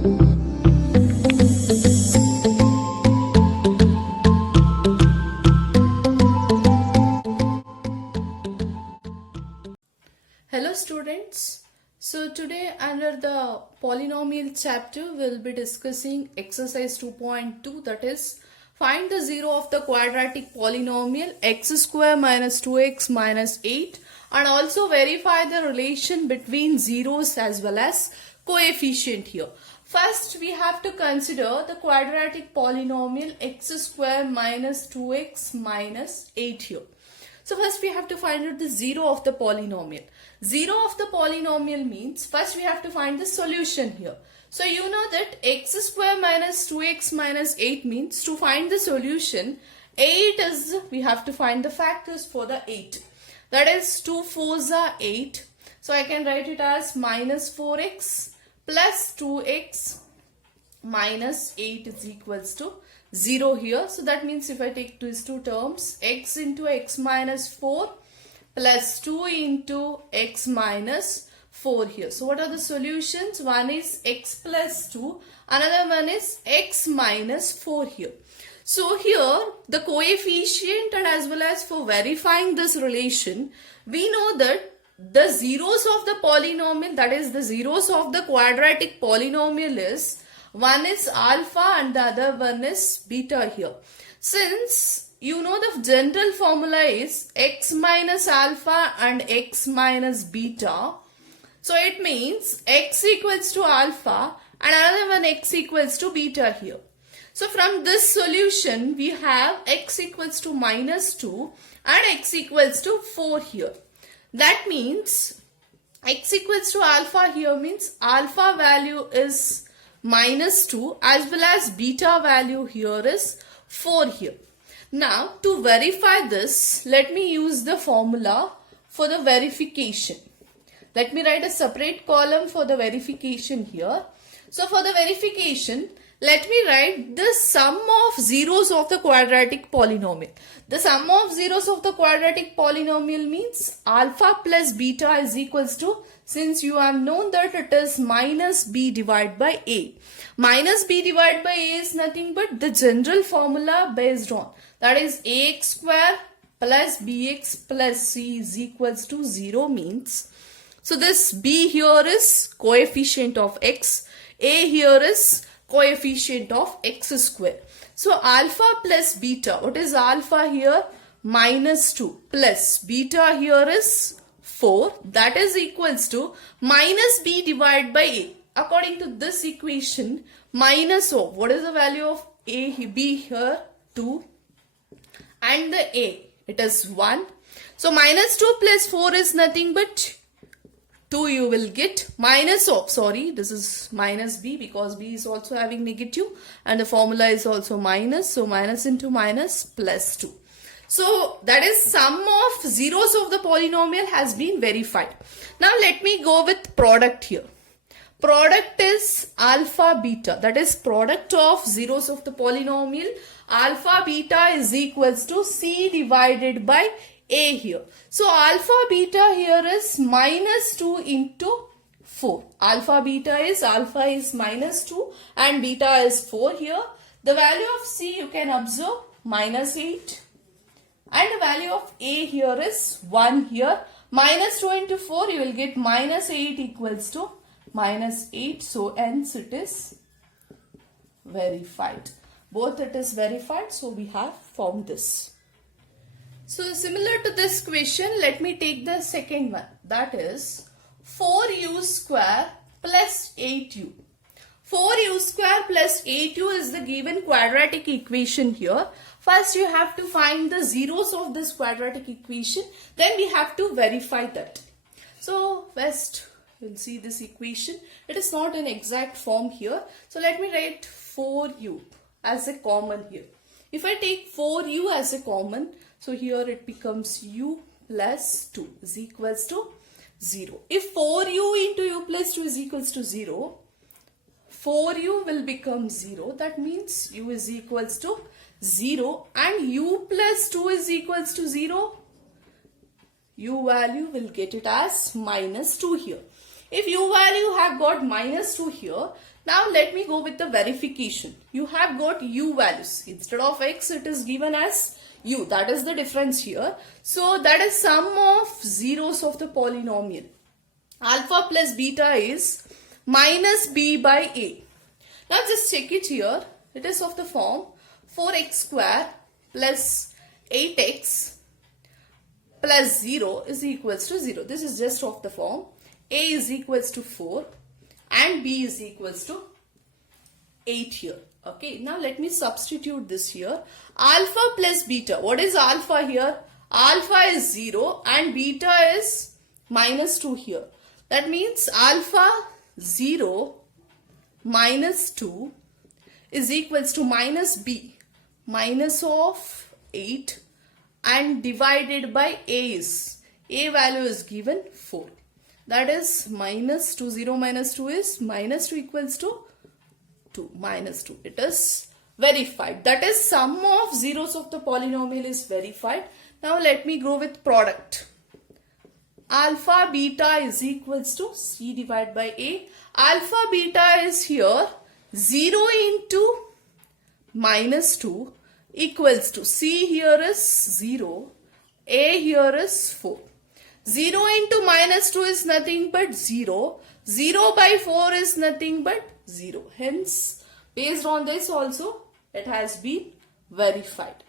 Hello students. So today under the polynomial chapter we'll be discussing exercise 2.2, that is find the zero of the quadratic polynomial x square minus 2x minus 8 and also verify the relation between zeros as well as coefficient here. First we have to consider the quadratic polynomial x square minus 2x minus 8 here. So first we have to find out the zero of the polynomial. Zero of the polynomial means first we have to find the solution here. So you know that x square minus 2x minus 8 means to find the solution 8 is, we have to find the factors for the 8. That is 2 4s are 8. So I can write it as minus 4x plus 2x minus 8 is equals to 0 here. So that means if I take these two terms, x into x minus 4 plus 2 into x minus 4 here. So what are the solutions? One is x plus 2, another one is x minus 4 here. So here the coefficient and as well as for verifying this relation, we know that the zeros of the polynomial, that is the zeros of the quadratic polynomial is, one is alpha and the other one is beta here. Since you know the general formula is x minus alpha and x minus beta. So it means x equals to alpha and another one x equals to beta here. So from this solution we have x equals to minus 2 and x equals to 4 here. That means x equals to alpha here means alpha value is minus 2 as well as beta value here is 4 here. Now to verify this, let me use the formula for the verification. Let me write a separate column for the verification here. So for the verification, let me write the sum of zeros of the quadratic polynomial. The sum of zeros of the quadratic polynomial means alpha plus beta is equals to, since you have known that it is minus b divided by a. Minus b divided by a is nothing but the general formula based on, that is ax square plus bx plus c is equals to 0 means. So this b here is coefficient of x, a here is coefficient of x square. So alpha plus beta, what is alpha here? Minus 2 plus beta here is 4, that is equals to minus b divided by a. According to this equation, minus of, what is the value of a, b here? 2 and the a, it is 1. So minus 2 plus 4 is nothing but 2 you will get, minus of, sorry, this is minus b because b is also having negative and the formula is also minus. So minus into minus plus 2. So that is sum of zeros of the polynomial has been verified. Now let me go with product here. Product is alpha beta, that is product of zeros of the polynomial. Alpha beta is equals to c divided by a here. So alpha beta here is minus 2 into 4. Alpha beta is, alpha is minus 2 and beta is 4 here. The value of c you can observe minus 8 and the value of a here is 1 here. Minus 2 into 4 you will get minus 8 equals to minus 8. So hence it is verified. Both it is verified, so we have found this. So similar to this question, let me take the second one, that is 4u square plus 8u. 4u square plus 8u is the given quadratic equation here. First you have to find the zeros of this quadratic equation, then we have to verify that. So first we'll see this equation. It is not an exact form here. So let me write 4u as a common here. If I take 4u as a common, so here it becomes u plus 2 is equals to 0. If 4u into u plus 2 is equals to 0, 4u will become 0. That means u is equals to 0 and u plus 2 is equals to 0. U value will get it as minus 2 here. If u value have got minus 2 here, Now let me go with the verification. You have got u values. Instead of x, it is given as u. That is the difference here. So that is sum of zeros of the polynomial. Alpha plus beta is minus b by a. Now just check it here. It is of the form 4x square plus 8x plus 0 is equals to 0. This is just of the form a is equals to 4 and b is equals to 8 here. Okay, now let me substitute this here. Alpha plus beta. What is alpha here? Alpha is 0 and beta is minus 2 here. That means alpha 0 minus 2 is equals to minus b, minus of 8, and divided by a is, a value is given 4. That is minus 2, 0 minus 2 is minus 2 equals to 2, minus 2. It is verified. That is sum of zeros of the polynomial is verified. Now let me go with product. Alpha beta is equals to c divided by a. Alpha beta is here 0 into minus 2 equals to c here is 0, a here is 4. 0 into minus 2 is nothing but 0. 0 by 4 is nothing but 0. Hence, based on this also, it has been verified.